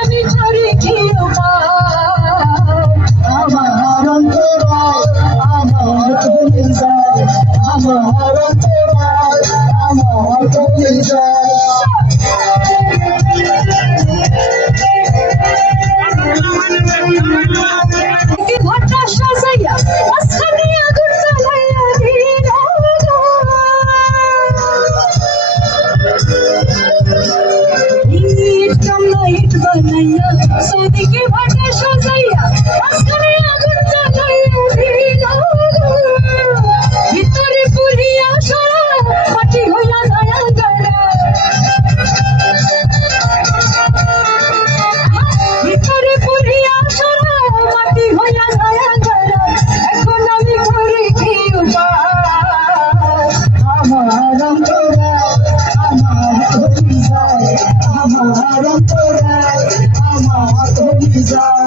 আমি করি কি আমার অন্তরায় আমার তুমি যায় আমার অন্তরায় আমার তুমি যায় ঘরটা সাজাইয়া মাঝখানে আগুন জ্বালাইয়া দিল ইট কামলা ইট বানাইয়া সৌদিকে ঘরটা সাজাইয়া মাঝখানে আগুন জ্বালাইয়া দিল ভিতরে পুরিয়া সরা মাটি হইয়া নয়া গড়া ভিতরে পুরিয়া সরা মাটি হইয়া নয়া গড়া এখন আমি করি কি আমার অন্তরায় আমার তুমি যায় আমার অন্তরায় আমার তুমি যায়